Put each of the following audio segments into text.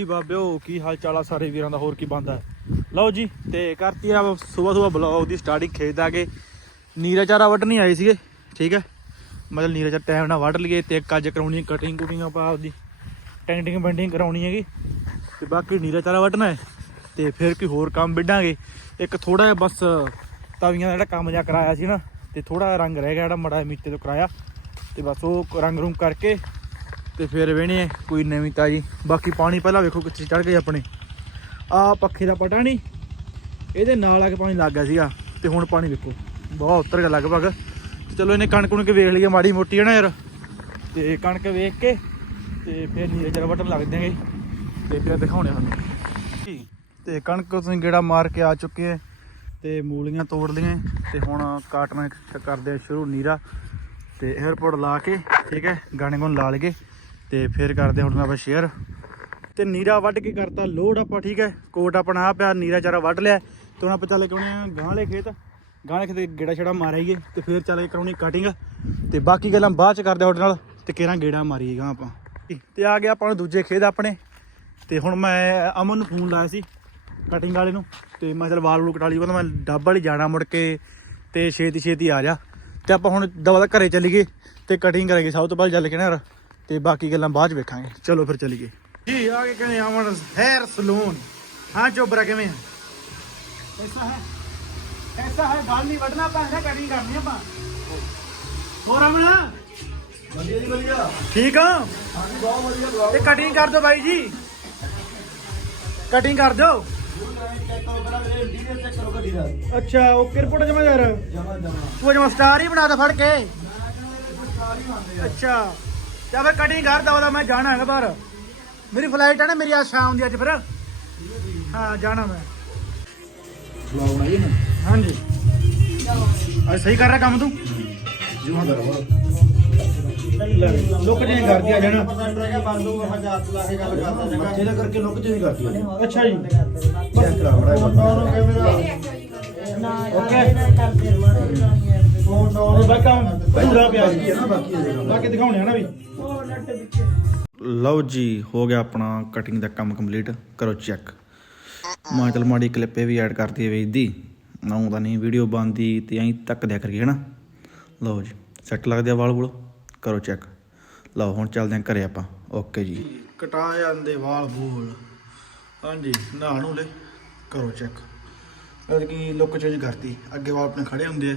ਜੀ ਬਾਬਿਓ, ਕੀ ਹਾਲ ਚਾਲ ਆ ਸਾਰੇ ਵੀਰਾਂ ਦਾ? ਹੋਰ ਕੀ ਬੰਦਾ ਲਓ ਜੀ, ਤੇ ਕਰਤੀ ਆ ਸਵੇਰ ਸਵੇਰ ਬਲੌਗ ਦੀ ਸਟਾਰਟਿੰਗ ਖੇਤ ਆ ਕੇ। ਨੀਰਾ ਚਾਰਾ ਵੱਢਣੀ ਆਏ ਸੀਗੇ, ਠੀਕ ਹੈ? ਮਤਲਬ ਨੀਰਾ ਚਾਰਾ ਟਾਈਮ ਨਾਲ ਵੱਢ ਲਈਏ ਤੇ ਇੱਕ ਅੱਜ ਕਰਾਉਣੀ ਕਟਿੰਗ ਕੁਟਿੰਗ ਆਪਾਂ ਆਪਦੀ ਟੈਂਡਿੰਗ ਬੈਂਡਿੰਗ ਕਰਾਉਣੀ ਹੈਗੀ। ਤੇ ਬਾਕੀ ਨੀਰਾ ਚਾਰਾ ਵੱਢਣਾ ਹੈ, ਤੇ ਫਿਰ ਕੋਈ ਹੋਰ ਕੰਮ ਵਿੱਢਾਂਗੇ। ਇੱਕ ਥੋੜਾ ਜਿਹਾ ਬਸ ਤਵੀਆਂ ਦਾ ਜਿਹੜਾ ਕੰਮ ਜਿਹਾ ਕਰਾਇਆ ਸੀ ਨਾ, ਤੇ ਥੋੜਾ ਰੰਗ ਰਹਿ ਗਿਆ ਜਿਹੜਾ, ਮੜਾ ਮੀਤੇ ਤੋਂ ਕਰਾਇਆ। ਤੇ ਬਸ ਉਹ ਰੰਗ ਰੂੰਗ ਕਰਕੇ ਤੇ ਫਿਰ ਵੇਣੇ ਕੋਈ ਨਵੀਂ ਤਾਜੀ। ਬਾਕੀ ਪਾਣੀ ਪਹਿਲਾਂ ਵੇਖੋ ਕਿੱਥੇ ਚੜ ਗਏ ਆਪਣੇ। ਆ ਪੱਖੇ ਦਾ ਪਟਾ ਨਹੀਂ ਇਹਦੇ ਨਾਲ ਆ ਕੇ ਪਾਣੀ ਲੱਗ ਗਿਆ ਸੀਗਾ ਤੇ ਹੁਣ ਪਾਣੀ ਵੇਖੋ। ਬਹੁਤ ਉੱਤਰ ਗਿਆ ਲਗਭਗ। ਤੇ ਚਲੋ ਇਹਨੇ ਕਣਕ ਨੂੰ ਕੇ ਵੇਖ ਲਈਏ ਮਾੜੀ ਮੋਟੀ ਹੈ ਨਾ ਯਾਰ। ਤੇ ਕਣਕ ਵੇਖ ਕੇ ਤੇ ਫਿਰ ਨੀਰੇ ਜਰਾ ਬਟਨ ਲੱਗ ਜਾਗੇ ਤੇ ਫਿਰ ਦਿਖਾਉਣੇ ਤੁਹਾਨੂੰ। ਤੇ ਕਣਕ ਤੁਸੀਂ ਗੇੜਾ ਮਾਰ ਕੇ ਆ ਚੁੱਕੇ ਆ। ਤੇ ਮੂਲੀਆਂ ਤੋੜ ਲਈਆਂ। ਤੇ ਹੁਣ ਕਾਟਣਾ ਕਰਦੇ ਆ ਸ਼ੁਰੂ ਨੀਰਾ। ਤੇ 에어ਪੋਰਟ ਲਾ ਕੇ, ਠੀਕ ਹੈ, ਗਾਣੇ ਗੁਣ ਲਾ ਲਈਏ। ਤੇ ਫਿਰ ਕਰਦੇ ਹੁਣ ਮੈਂ ਆਪਾਂ ਸ਼ੇਅਰ ਤੇ ਨੀਰਾ ਵੱਢ ਕੇ ਕਰਤਾ, ਲੋਡ ਆਪਾਂ, ਠੀਕ ਹੈ? ਕੋਟ ਆਪਣਾ ਆ ਪਿਆ ਨੀਰਾ ਚਾਰਾ ਵੱਢ ਲਿਆ। ਤੇ ਹੁਣ ਆਪਾਂ ਚੱਲੇ ਕਿਉਣੇ ਆ ਗਾਂਲੇ ਖੇਤ। ਗਾਂਲੇ ਖੇਤ ਗੇੜਾ ਛੜਾ ਮਾਰਾਈਏ ਤੇ ਫਿਰ ਚੱਲੇ ਕਰਾਉਣੀ ਕਟਿੰਗ ਤੇ ਬਾਕੀ ਗੱਲਾਂ ਬਾਅਦ ਚ ਕਰਦੇ ਤੁਹਾਡੇ ਨਾਲ ਤੇ ਕਿਹੜਾ ਗੇੜਾ ਮਾਰੀਏ ਗਾਂ ਆਪਾਂ। ਤੇ ਆ ਗਿਆ ਆਪਾਂ ਨੂੰ ਦੂਜੇ ਖੇਤ ਆਪਣੇ। ਤੇ ਹੁਣ ਮੈਂ ਅਮਨ ਨੂੰ ਫੋਨ ਲਾਇਆ ਸੀ ਕਟਿੰਗ ਵਾਲੇ ਨੂੰ। ਤੇ ਮੈਂ ਚਲ ਵਾਲ ਵੂਲ ਕਟਾ ਲਈ ਕਹਿੰਦਾ ਮੈਂ ਡੱਬ ਵਾਲੀ ਜਾਣਾ ਮੁੜ ਕੇ ਤੇ ਛੇਤੀ ਛੇਤੀ ਆ ਜਾ। ਤੇ ਆਪਾਂ ਹੁਣ ਦਵਾ ਦਾ ਘਰੇ ਚੱਲੀਏ ਤੇ ਕਟਿੰਗ ਕਰਾਂਗੇ, ਸਭ ਤੋਂ ਪਹਿਲਾਂ ਚੱਲ ਕੇ ਨਾ ਯਾਰ। ਤੇ ਬਾਕੀ ਗੱਲਾਂ ਬਾਅਦ ਚ ਵੇਖਾਂਗੇ ਚਲੋ ਫਿਰ ਚੱਲੀਏ ਜੀ ਆ ਕੇ ਕਹਿੰਦੇ ਅਮਨ ਹੈਰ ਸਲੂਨ ਹਾਂ ਚੋਬਰਾ ਕਿਵੇਂ ਹੈ ਐਸਾ ਹੈ ਐਸਾ ਹੈ ਗੱਲ ਨਹੀਂ ਵੜਨਾ ਪੈਣਾ ਕਟਿੰਗ ਕਰਨੀ ਆਪਾਂ ਹੋਰ ਅਮਨ ਵਧੀਆ ਜੀ ਵਧੀਆ ਠੀਕ ਆ ਹਾਂਜੀ ਬਹੁਤ ਵਧੀਆ ਤੇ ਕਟਿੰਗ ਕਰ ਦਿਓ ਬਾਈ ਜੀ ਕਟਿੰਗ ਕਰ ਦਿਓ ਚੈੱਕ ਕਰੋ ਪਹਿਲਾਂ ਮੇਰੇ ਇੰਟੀਰੀਅਰ ਚੈੱਕ ਕਰੋ ਗੱਡੀ ਦਾ ਅੱਛਾ ਓਕੇ ਰਿਪੋਰਟ ਜਮਾ ਯਾਰ ਜਮਾ ਜਮਾ ਤੂੰ ਜਮਾ ਸਟਾਰ ਹੀ ਬਣਾ ਦੇ ਫੜ ਕੇ ਅੱਛਾ ਚਾ ਫਿਰ ਕਟਿੰਗ ਕਰ ਦਵਾ ਮੈਂ ਜਾਣਾ ਹੈਗਾ ਬਾਹਰ। ਮੇਰੀ ਫਲਾਈਟ ਹੈ ਨਾ ਮੇਰੀ ਅੱਜ ਸ਼ਾਮ ਦੀ ਅੱਜ ਫਿਰ। ਹਾਂ ਜਾਣਾ ਮੈਂ। ਬੁਲਾਓ ਨਾ ਇਹ ਹਾਂਜੀ। ਅੱਜ ਸਹੀ ਕਰ ਰਿਹਾ ਕੰਮ ਤੂੰ? ਜਮਾ ਕਰੋ ਲੁੱਕ ਜੇ ਕਰਦੀ ਆ ਜਾਣਾ ਕਰਦਾ ਬੱਚੇ ਦਾ ਕਰਕੇ ਲੁੱਕ ਚੇਂਜ ਕਰਤੀ ਉਹਨੇ ਅੱਛਾ ਜੀ। ਚੈੱਕ ਕਰਾ ਬੜਾ ਓਕੇ ਫੋਨ ਉਹ ਬਾਕੀ ਕੰਮ ਪੂਰਾ ਪਿਆ ਬਾਕੀ ਹੈ ਨਾ ਬਾਕੀ ਹੈ ਜਿਹੜਾ ਬਾਕੀ ਦਿਖਾਉਣੇ ਆ ਨਾ ਵੀ। ਲਓ ਜੀ ਹੋ ਗਿਆ ਆਪਣਾ ਕਟਿੰਗ ਦਾ ਕੰਮ ਕੰਪਲੀਟ ਕਰੋ ਚੈੱਕ ਮੈਂ ਚਲ ਮਾੜੀ ਕਲਿੱਪ ਵੀ ਐਡ ਕਰਤੀ ਹੈ ਵੇਚ ਦੀ। ਨਾ ਤਾਂ ਨਹੀਂ ਵੀਡੀਓ ਬੰਦੀ ਤੇ ਐਂ ਤੱਕ ਦਿਆ ਕਰੀਏ ਹਨਾ? ਲਓ ਜੀ ਸੈੱਟ ਲੱਗਦੇ ਆ ਵਾਲ ਵੂਲ ਕਰੋ ਚੈੱਕ ਲਓ ਹੁਣ ਚੱਲਦੇ ਆਂ ਘਰੇ ਆਪਾਂ। ਓਕੇ ਜੀ। ਕਟਾ ਜਾਂਦੇ ਵਾਲ ਵੂਲ ਹਾਂਜੀ ਨਹਾ ਨੂੰ ਲੈ। ਕਰੋ ਚੈੱਕ ਐਤਕੀ ਲੁੱਕ ਚੇਂਜ ਕਰਤੀ। ਅੱਗੇ ਵਾਲ ਆਪਣੇ ਖੜੇ ਹੁੰਦੇ ਆ।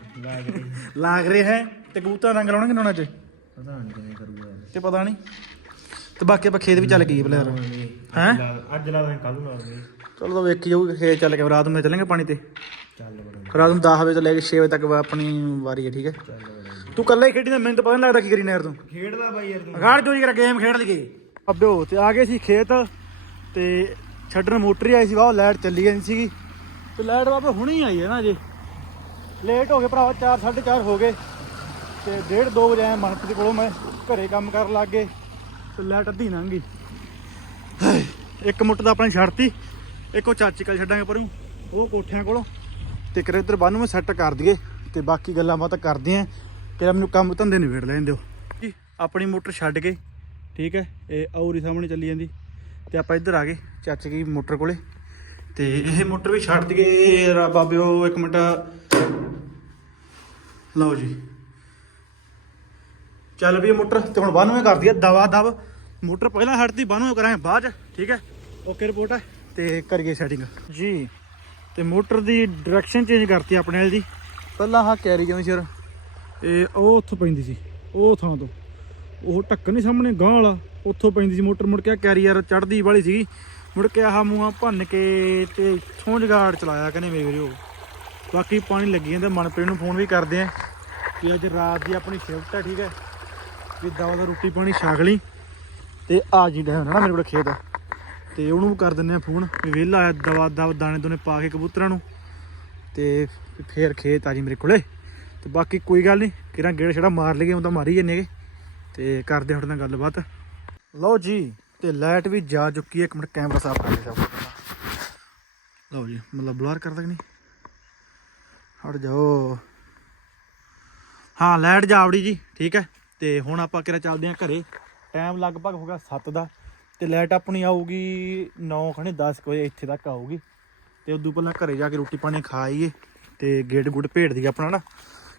ਲਾਗ ਰਹੀ ਰਿਹਾ ਹੈ ਤੇ ਕਬੂਤਰ ਰੰਗ ਲਾਉਣਗੇ ਨੋਣਾ ਚ? ਪਤਾ ਨਹੀਂ ਤੇ ਪਤਾ ਨਹੀਂ। ਤੇ ਬਾਕੀ ਆਪਾਂ ਖੇਤ ਵੀ ਚੱਲ ਗਈ ਬਲੇਰ। ਹੈ? ਅੱਜ ਲਾ ਦਾਂ ਕੱਲ ਨੂੰ ਲਾਉਂਗੇ ਚਲੋ ਵੇਖੀ ਜਾਊਗੀ ਖੇਤ ਚੱਲ ਕੇ ਰਾਤ ਨੂੰ ਚੱਲਾਂਗੇ ਪਾਣੀ ਤੇ। ਚੱਲ ਰਾਤ ਨੂੰ 10 ਵਜੇ ਤੋਂ ਲੈ ਕੇ 6 ਵਜੇ ਤੱਕ ਆਪਣੀ ਵਾਰੀ ਹੈ ਠੀਕ ਹੈ? ਤੂੰ ਕੱਲਾ ਹੀ ਖੇਡੀ ਨਾ ਮੈਨੂੰ ਤਾਂ ਪਤਾ ਨਹੀਂ ਲੱਗਦਾ ਕੀ ਕਰੀ ਨਾ ਯਾਰ ਤੂੰ। ਖੇਡਦਾ ਬਾਈ ਯਾਰ ਤੂੰ। ਅਗਾੜ ਚੋਰੀ ਕਰ ਗੇਮ ਖੇਡ ਲਈਏ। ਅੱਬਿਓ ਤੇ ਆ ਗਏ ਸੀ ਖੇਤ ਤੇ ਛੱਡਣ ਮੋਟਰ ਆਈ ਸੀ ਵਾਹ ਲਾਈਟ ਚੱਲੀ ਗਈ ਸੀਗੀ। ਤੇ ਲਾਈਟ ਬਾਬੇ ਹੁਣੇ ਆਈ ਹੈ ਨਾ ਜੇ ਲੇਟ ਹੋ ਗਏ ਭਰਾਵਾ 4 4:30 ਹੋ ਗਏ। ਤੇ 1:30 2 ਵਜੇ ਆਇਆ ਮਨਪ੍ਰੀਤ ਕੋਲੋਂ ਮੈਂ, ਘਰੇ ਕੰਮ ਕਰਨ ਲੱਗ ਗਏ, ਤੇ ਲਾਈਟ ਅੱਧੀ ਲੰਘ ਗਈ। ਇੱਕ ਮੁੱਟ ਦਾ ਆਪਣੀ ਛੱਡਤੀ, ਇੱਕ ਉਹ ਚਾਚੀ ਕੋਲ ਛੱਡਾਂਗੇ ਪਰੂ ਉਹ ਕੋਠਿਆਂ ਕੋਲੋਂ। ਤੇ ਕਰੇ ਇੱਧਰ ਬੰਨ ਨੂੰ ਸੈੱਟ ਕਰ ਦਈਏ, ਤੇ ਬਾਕੀ ਗੱਲਾਂ ਬਾਤਾਂ ਕਰਦੇ ਆਂ, ਕਿ ਮੈਨੂੰ ਕੰਮ ਧੰਦੇ ਨੂੰ ਵੇੜ ਲੈਣ ਦਿਓ। ਜੀ, ਆਪਣੀ ਮੋਟਰ ਛੱਡ ਕੇ, ਠੀਕ ਹੈ, ਇਹ ਔਰੀ ਸਾਹਮਣੇ ਚੱਲੀ ਜਾਂਦੀ। ਤੇ ਆਪਾਂ ਇੱਧਰ ਆ ਗਏ, ਚਾਚੇ ਦੀ ਮੋਟਰ ਕੋਲੇ। ਤੇ ਇਹ ਮੋਟਰ ਵੀ ਛੱਡ ਦਈਏ ਰਾ ਬਾਬਿਓ, ਇੱਕ ਮਿੰਟ। ਲਓ ਜੀ। ਚੱਲ ਵੀ ਮੋਟਰ ਤੇ ਹੁਣ 92 ਕਰ ਦਈਏ ਦਵਾ ਦਵ। ਮੋਟਰ ਪਹਿਲਾਂ ਹਟਦੀ 92 ਕਰਾਂਗੇ ਬਾਅਦ ਠੀਕ ਹੈ? ਓਕੇ ਰਿਪੋਰਟ ਹੈ ਤੇ ਕਰੀਏ ਸੈਟਿੰਗ ਜੀ। ਤੇ ਮੋਟਰ ਦੀ ਡਾਇਰੈਕਸ਼ਨ ਚੇਂਜ ਕਰਤੀ ਆਪਣੇ ਵਾਲੀ ਦੀ। ਪਹਿਲਾਂ ਆਹ ਕੈਰੀ ਜਾਂਦੀ ਸੀ ਯਾਰ ਇਹ ਉਹ ਉੱਥੋਂ ਪੈਂਦੀ ਸੀ ਉਹ ਥਾਂ ਤੋਂ। ਉਹ ਢੱਕਣ ਨਹੀਂ ਸਾਹਮਣੇ ਗਾਂ ਵਾਲਾ ਉੱਥੋਂ ਪੈਂਦੀ ਸੀ ਮੋਟਰ। ਮੁੜ ਕੇ ਕੈਰੀਅਰ ਚੜਦੀ ਵਾਲੀ ਸੀਗੀ। ਮੁੜ ਕੇ ਆਹ ਮੂੰਹਾਂ ਭੰਨ ਕੇ ਤੇ ਜਗਾੜ ਚਲਾਇਆ ਕਹਿੰਦੇ ਮੇਰੇ ਵੀਰੋ। ਬਾਕੀ ਪਾਣੀ ਲੱਗੀ ਜਾਂਦਾ, ਮਨਪ੍ਰੀਤ ਨੂੰ ਫੋਨ ਵੀ ਕਰਦੇ ਆ ਕਿ ਅੱਜ ਰਾਤ ਦੀ ਆਪਣੀ ਸ਼ਿਫਟ ਹੈ ਠੀਕ ਹੈ। ਵੀ ਦਵਾ ਦਾ ਰੋਟੀ ਪਾਣੀ ਛਕ ਲਈ ਤੇ ਆ ਜੀ ਡੈ ਨਾ ਮੇਰੇ ਕੋਲ ਖੇਤ। ਤੇ ਉਹਨੂੰ ਕਰ ਦਿੰਨੇ ਆ ਫੋਨ, ਵੀ ਵਿਹਲਾ ਆ ਦਵਾ ਦਵ ਦਾਣੇ ਦੋਨੇ ਪਾ ਕੇ ਕਬੂਤਰਾਂ ਨੂੰ। ਤੇ ਫੇਰ ਖੇਤ ਆ ਜੀ ਮੇਰੇ ਕੋਲੇ। ਤੇ ਬਾਕੀ ਕੋਈ ਗੱਲ ਨਹੀਂ ਕਿਰਾਂ ਗੇੜ ਛੜਾ ਮਾਰ ਲਈਏ ਉਹ ਤਾਂ ਮਾਰੀ ਜੰਨੇ ਗੇ ਤੇ ਕਰਦੇ ਹਾਂ ਤੁਹਾਡੇ ਨਾਲ ਗੱਲਬਾਤ। ਲਓ ਜੀ, ਤੇ ਲਾਈਟ ਵੀ ਜਾ ਚੁੱਕੀ ਹੈ। ਇੱਕ ਮਿੰਟ ਕੈਮਰਾ ਸਾਫ਼ ਕਰ ਲਿਆ ਲਓ ਜੀ, ਮਤਲਬ ਬਲਰ ਕਰ ਤੱਕ ਨਹੀਂ? ਹਟ ਜਾਓ। ਹਾਂ ਲਾਈਟ ਜਾਵੜੀ ਜੀ, ਠੀਕ ਹੈ? ਤੇ ਹੁਣ ਆਪਾਂ ਕਿਰਾ ਚੱਲਦੇ ਹਾਂ ਘਰੇ। ਟਾਈਮ ਲਗਭਗ ਹੋ ਗਿਆ 7 ਦਾ, ਤੇ ਲਾਈਟ ਆਪਣੀ ਆਊਗੀ 9 ਖਣੇ 10 ਕੁ ਵਜੇ ਇੱਥੇ ਤੱਕ ਆਊਗੀ। ਤੇ ਉਦੋਂ ਪਹਿਲਾਂ ਘਰੇ ਜਾ ਕੇ ਰੋਟੀ ਪਾਣੀ ਖਾ ਆਈਏ, ਤੇ ਗੇਟ ਗੁੱਡ ਭੇੜ ਦਈਏ ਆਪਣਾ ਨਾ।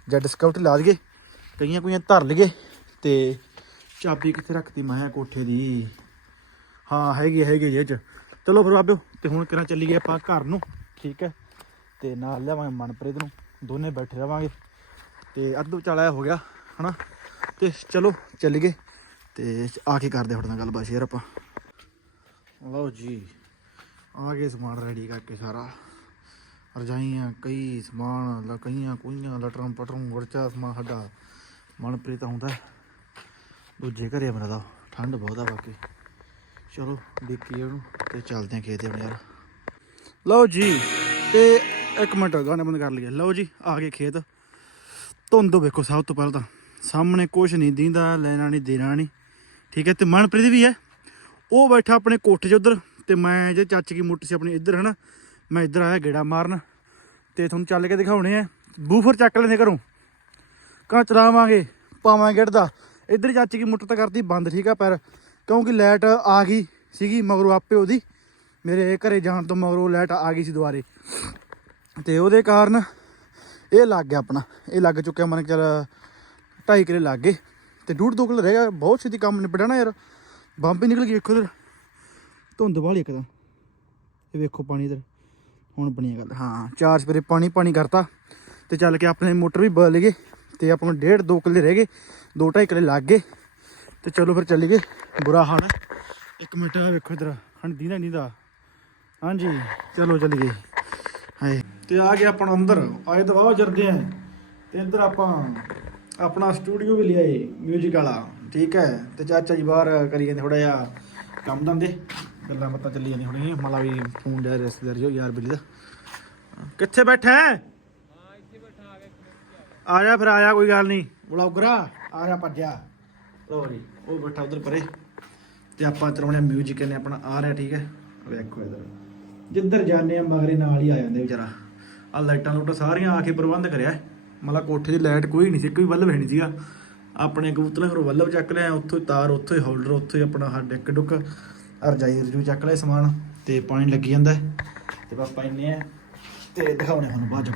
ਜਾਂ ਡਿਸਕਾਊਂਟ ਲਾ ਦਈਏ, ਕਈਆਂ ਕੁਈਆਂ ਧਰ ਲਈਏ, ਤੇ ਚਾਬੀ ਕਿੱਥੇ ਰੱਖਤੀ? ਮੈਂ ਕੋਠੇ ਦੀ। ਹਾਂ, ਹੈਗੀ ਹੈਗੀ ਜੇ ਚ। ਚਲੋ ਫਿਰ ਬਾਬਿਓ, ਤੇ ਹੁਣ ਕਿਰਾ ਚੱਲੀਏ ਆਪਾਂ ਘਰ ਨੂੰ, ਠੀਕ ਹੈ? ਤੇ ਨਾਲ ਲਿਆਵਾਂਗੇ ਮਨਪ੍ਰੀਤ ਨੂੰ, ਦੋਨੇ ਬੈਠੇ ਰਵਾਂਗੇ। ਤੇ ਅੱਧ ਵਿਚਾਲਾ ਹੋ ਗਿਆ, ਹਨਾ? ਤੇ ਚਲੋ, ਚੱਲੀਏ ਤੇ ਆ ਕੇ ਕਰਦੇ ਤੁਹਾਡੇ ਨਾਲ ਗੱਲਬਾਤ ਸ਼ੇਅਰ ਆਪਾਂ। ਲਓ ਜੀ, ਆ ਗਏ ਸਮਾਨ ਰੈਡੀ ਕਰਕੇ ਸਾਰਾ। ਰਜਾਈਆਂ, ਕਈ ਸਮਾਨ ਲਕਈਆਂ ਕੁਈਆਂ ਲਟਰਮ ਪਟਰਮ ਵਰਚਾ ਸਮਾਨ ਸਾਡਾ ਮਨਪ੍ਰੀਤ ਆਉਂਦਾ ਦੂਜੇ ਘਰੇ ਬਣਦਾ ਠੰਡ ਬਹੁਤ ਆ ਬਾਕੀ। ਚਲੋ, ਦੇਖੀਏ ਉਹਨੂੰ ਤੇ ਚੱਲਦੇ ਆਂ ਖੇਤੇ ਹੁਣ ਯਾਰ ਲਓ ਜੀ, ਤੇ ਇੱਕ ਮਿੰਟ, ਗਾਣੇ ਬੰਦ ਕਰ ਲਈਏ। ਲਓ ਜੀ, ਆ ਗਏ ਖੇਤ। ਧੁੰਦ ਵੇਖੋ ਸਭ ਤੋਂ ਪਹਿਲਾਂ ਤਾਂ। ਸਾਹਮਣੇ ਕੁਛ ਨਹੀਂ ਦਿੰਦਾ, ਲੈਣਾ ਨਹੀਂ, ਦੇਣਾ ਨਹੀਂ। ਠੀਕ ਹੈ, ਤੇ ਮਨਪ੍ਰੀਤ ਵੀ ਹੈ। ਉਹ ਬੈਠਾ ਆਪਣੇ ਕੋਠੇ 'ਚ ਉਧਰ, ਤੇ ਮੈਂ ਜੇ ਚਾਚੀ ਦੀ ਮੁੱਠ ਸੀ ਆਪਣੀ ਇੱਧਰ ਹਨਾ, ਮੈਂ ਇੱਧਰ ਆਇਆ ਗੇੜਾ ਮਾਰਨ। ਤੇ ਤੁਹਾਨੂੰ ਚੱਲ ਕੇ ਦਿਖਾਉਣੇ ਆ। ਬੂਫਰ ਚੱਕ ਲੈਂਦੇ ਘਰੋਂ। ਕਾਂ ਚਲਾਵਾਂਗੇ ਪਾਵਾਂ ਗੇੜ ਦਾ। ਇੱਧਰ ਚਾਚੀ ਦੀ ਮੁੱਠ ਤਾਂ ਕਰਦੀ ਬੰਦ, ਠੀਕ ਆ, ਪਰ ਕਿਉਂਕਿ ਲਾਈਟ ਆ ਗਈ ਸੀਗੀ, ਮਗਰੋਂ ਆਪੇ ਉਹਦੀ। ਮੇਰੇ ਘਰੇ ਜਾਣ ਤੋਂ ਮਗਰੋਂ ਲਾਈਟ ਆ ਗਈ ਸੀ ਦੁਬਾਰੇ। ਤੇ ਉਹਦੇ ਕਾਰਨ ਇਹ ਲੱਗ ਗਿਆ ਆਪਣਾ। ਇਹ ਲੱਗ ਚੁੱਕਿਆ ਮਨ ਚੱਲ ਢਾਈ ਕਿਲੇ ਲੱਗ ਗਏ। ਤੇ ਡੂਢ ਦੋ ਕਿਲੇ ਰਹਿ ਗਿਆ। ਬਹੁਤ ਛੇਤੀ ਕੰਮ ਨਿਬੜਿਆ ਨਾ ਯਾਰ। ਬੰਬ ਹੀ ਨਿਕਲ ਗਈ ਵੇਖੋ ਇਧਰ। ਧੁੰਦ ਵਾਲੀ ਇੱਕ ਤਾਂ। ਇਹ ਵੇਖੋ ਪਾਣੀ ਇਧਰ। ਹੁਣ ਬਣੀ ਗੱਲ। ਹਾਂ, ਚਾਰ ਸਪਰੇ ਪਾਣੀ ਪਾਣੀ ਕਰਤਾ। ਤੇ ਚੱਲ ਕੇ ਆਪਣੇ ਮੋਟਰ ਵੀ ਬਦਲ ਗਏ ਤੇ ਆਪਾਂ ਨੂੰ ਡੇਢ ਦੋ ਕਿਲੇ ਰਹਿ ਗਏ। ਦੋ ਢਾਈ ਕਿਲੇ ਲੱਗ ਗਏ। ਤੇ ਚਲੋ ਫਿਰ ਚੱਲੀਏ। ਬੁਰਾ ਹਾਲ ਹੈ ਇੱਕ ਮਿੰਟ ਆਹ ਵੇਖੋ ਇਧਰ। ਹਣ ਦੀਦਾ ਨਹੀਂ ਦਾ। ਹਾਂਜੀ, ਚਲੋ ਚੱਲੀਏ। ਹਾਏ। ਤੇ ਆ ਗਿਆ ਆਪਣਾ ਅੰਦਰ, ਆਏ ਦਵਾ ਜਰਦੇ ਆ। ਤੇ ਇੱਧਰ ਆਪਾਂ ਆਪਣਾ ਸਟੂਡੀਓ ਵੀ ਲਿਆਏ 뮤직 ਵਾਲਾ। ਠੀਕ ਹੈ, ਤੇ ਚਾਚਾ ਜੀ ਬਾਹਰ ਕਰੀ ਜਾਂਦੇ ਥੋੜਾ ਜਿਹਾ ਕੰਮ ਦੰਦੇ ਗੱਲਾਂ ਬਾਤਾਂ ਚੱਲੀ ਜਾਂਦੀਆਂ ਹੁਣੇ ਮਲਾ ਵੀ ਫੋਨ ਜਾ ਰਿਸ਼ਤੇਦਾਰ ਜੋ ਯਾਰ ਬਿੱਲੀ ਦਾ। ਕਿੱਥੇ ਬੈਠਾ ਹੈ? ਆ ਜਾ ਫਿਰ ਆਇਆ, ਕੋਈ ਗੱਲ ਨਹੀਂ। ਬਲੌਗਰਾ ਆ ਜਾ ਭੱਜਿਆ। ਲੋ ਜੀ ਉਹ ਬੈਠਾ ਉਧਰ ਪਰੇ। ਤੇ ਆਪਾਂ ਚਲਾਉਣੇ ਮਿਊਜ਼ਿਕ ਇਹਨੇ ਆਪਣਾ ਆ ਰਿਹਾ, ਠੀਕ ਹੈ। ਵੇਖੋ ਇਧਰ। ਜਿੱਧਰ ਜਾਂਦੇ ਆ, ਮਗਰੇ ਨਾਲ ਹੀ ਆ ਜਾਂਦੇ ਵਿਚਾਰਾ। ਆ ਲਾਈਟਾਂ ਲੂਟਾਂ ਸਾਰੀਆਂ ਆ ਕੇ ਪ੍ਰਬੰਧ ਕਰਿਆ। ਮਤਲਬ ਕੋਠੇ ਦੀ ਲਾਈਟ ਕੋਈ ਨਹੀਂ ਸੀ, ਕੋਈ ਬੱਲਬ ਹੈ ਨਹੀਂ ਸੀਗਾ। ਆਪਣੇ ਕਬੂਤਰਾਂ ਘਰੋਂ ਬੱਲਬ ਚੱਕ ਲਿਆ, ਉੱਥੋਂ ਹੀ ਤਾਰ, ਉੱਥੋਂ ਹੀ ਹੋਲਡਰ ਉੱਥੋਂ ਹੀ ਆਪਣਾ ਹੱਡ ਇੱਕ ਡੁੱਕ ਰਜਾਈ ਰਜੂ ਚੱਕ ਲਿਆ ਸਮਾਨ। ਤੇ ਪਾਣੀ ਲੱਗੀ ਜਾਂਦਾ। ਹੈ। ਤੇ ਬਸ ਪੈਨੇ ਆ, ਤੇ ਦਿਖਾਉਣੇ ਤੁਹਾਨੂੰ ਬਾਅਦ ਚ